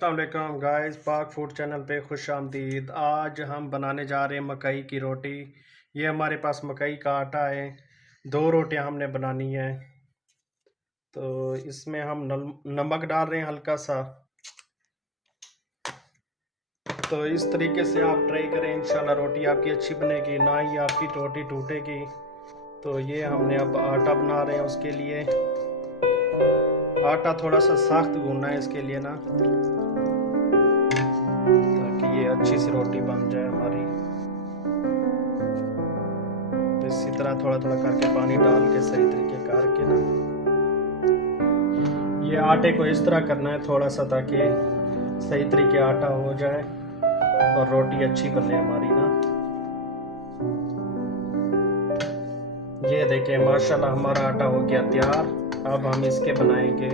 अस्सलाम वालेकुम गाइस, पाक फूड चैनल पे खुश आमदीद। आज हम बनाने जा रहे हैं मकई की रोटी। ये हमारे पास मकई का आटा है। 2 रोटियां हमने बनानी है। तो इसमें हम नमक डाल रहे हैं हल्का सा। तो इस तरीके से आप ट्राई करें, इंशाल्लाह रोटी आपकी अच्छी बनेगी, ना ही आपकी रोटी टूटेगी। तो ये हमने अब आटा बना रहे हैं। उसके लिए आटा थोड़ा सा सख्त गूंदना है इसके लिए ना, ताकि ये अच्छी सी रोटी बन जाए हमारी। तो इसी तरह थोड़ा थोड़ा करके पानी डाल के सही तरीके करके ना, ये आटे को इस तरह करना है थोड़ा सा, ताकि सही तरीके आटा हो जाए और रोटी अच्छी बने हमारी ना। ये देखें माशाल्लाह हमारा आटा हो गया तैयार। अब हम इसके बनाएंगे।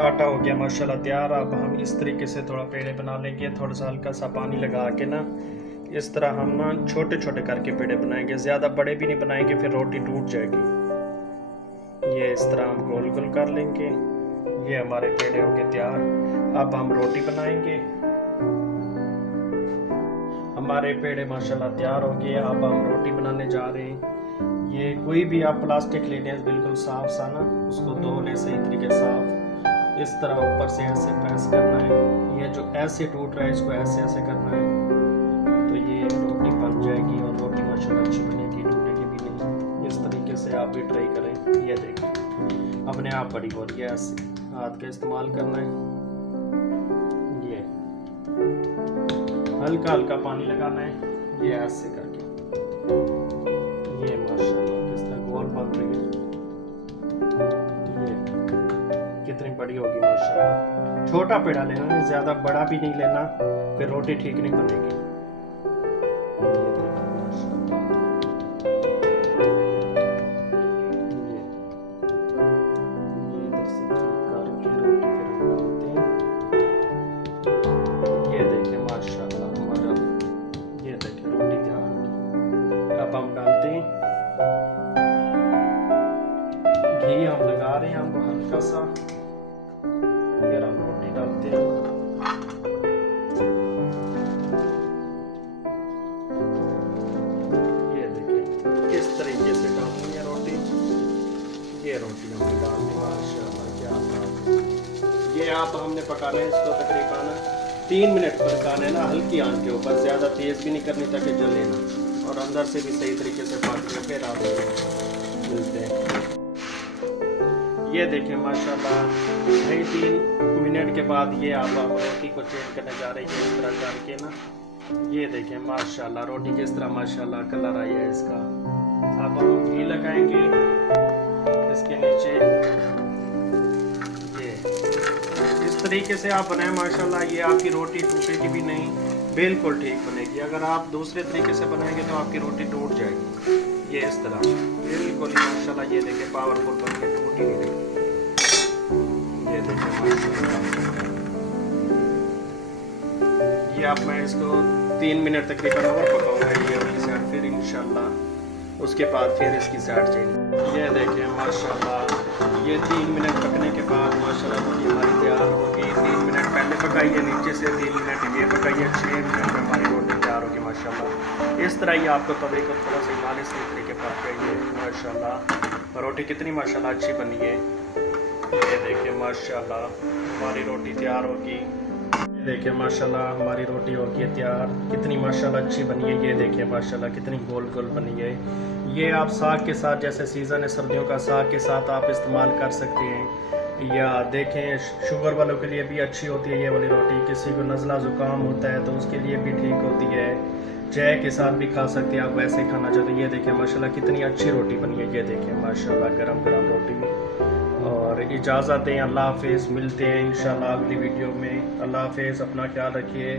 आटा हो गया माशाल्लाह तैयार। अब हम इस तरीके से थोड़ा पेड़े बना लेंगे। थोड़ा सा हल्का सा पानी लगा के ना, इस तरह हम ना छोटे छोटे करके पेड़े बनाएंगे। ज़्यादा बड़े भी नहीं बनाएंगे, फिर रोटी टूट जाएगी। ये इस तरह हम गोल गोल कर लेंगे। ये हमारे पेड़े हो गए तैयार। अब हम रोटी बनाएंगे। हमारे पेड़े माशाल्लाह तैयार हो गए। अब हम रोटी बनाने जा रहे हैं। ये कोई भी आप प्लास्टिक ले लें, बिल्कुल साफ सा ना, उसको धो लें सही तरीके साफ। इस तरह ऊपर से ऐसे प्रेस करना है। ये जो ऐसे टूट रहा है इसको ऐसे ऐसे करना है, तो ये रोटी बन जाएगी और रोटी माशाल्लाह अच्छी बनेगी, टूटेगी भी नहीं। इस तरीके से आप भी ट्राई करें। ये देखें अपने आप बड़ी हो रही है। ऐसे हाथ का इस्तेमाल करना है। ये हल्का हल्का पानी लगाना है, ये ऐसे करके। ये माशाल्लाह किस तरह गोल बन रही है। ये कितनी बड़ी होगी माशाल्लाह। छोटा पेड़ा लेना है, ज्यादा बड़ा भी नहीं लेना, फिर रोटी ठीक नहीं बनेगी। हम डालते हैं घी, हम लगा रहे हैं हमको हल्का सा, फिर हम रोटी डालते हैं। ये देखिए इस तरीके से डालनी है रोटी। ये रोटी हमने डाल दी माशाल्लाह, क्या बात। ये आप हमने पकाना है इसको तकरीबन 3 मिनट पकाना है ना, हल्की आंच के ऊपर, ज्यादा तेज भी नहीं करनी ताकि जले ना, और अंदर से भी सही तरीके से पक के फिर आप मिलते हैं। ये देखें माशाल्लाह 3 मिनट के बाद ये आप रोटी को चेंज करने जा रहे हैं, इस तरह करके ना। ये देखें माशाल्लाह रोटी किस तरह माशाल्लाह कलर आया है इसका। अब हम घी लगाएंगे इसके नीचे। ये इस तरीके से आप बनाएं माशाल्लाह, ये आपकी रोटी टूटेगी भी नहीं, बिल्कुल ठीक बनेगी। अगर आप दूसरे तरीके से बनाएंगे तो आपकी रोटी टूट जाएगी। ये इस तरह बिल्कुल माशाल्लाह, ये देखें पावरफुल बन के टूट ही नहीं रही। ये देखें माशाल्लाह। ये अब मैं इसको 3 मिनट तकरीबन और पकाऊंगा ये वाली साइड, फिर इंशाल्लाह उसके बाद फिर इसकी साइड चेंज। ये देखें माशाल्लाह ये 3 मिनट पकने के बाद माशाल्लाह रोटी हमारी तैयार होगी। 3 मिनट पहले पकाई है नीचे से, 3 मिनट ये पकाई है, 6 मिनट में हमारी रोटी तैयार होगी माशाल्लाह। इस तरह ही आपको तवे को थोड़ा सा हिलाने से तरीके पक गई है माशाल्लाह। रोटी कितनी माशाल्लाह अच्छी बनी है। ये देखिए माशाल्लाह हमारी रोटी तैयार होगी। ये देखिए माशाल्लाह हमारी रोटी हो गई है तैयार, कितनी माशाल्लाह अच्छी बनी है। ये देखिए माशाल्लाह कितनी गोल गोल बनी है। ये आप साग के साथ, जैसे सीज़न है सर्दियों का, साग के साथ आप इस्तेमाल कर सकते हैं। या देखें शुगर वालों के लिए भी अच्छी होती है ये वाली रोटी। किसी को नज़ला ज़ुकाम होता है तो उसके लिए भी ठीक होती है। चाय के साथ भी खा सकते हैं आप, वैसे खाना चाहते हैं। ये देखें माशाल्लाह कितनी अच्छी रोटी बनी है। ये देखें माशाल्लाह गरम गरम रोटी। और इजाज़त दें, अल्लाह हाफिज़। मिलते हैं इंशाल्लाह अगली वीडियो में। अल्लाह हाफिज़, अपना ख्याल रखिए।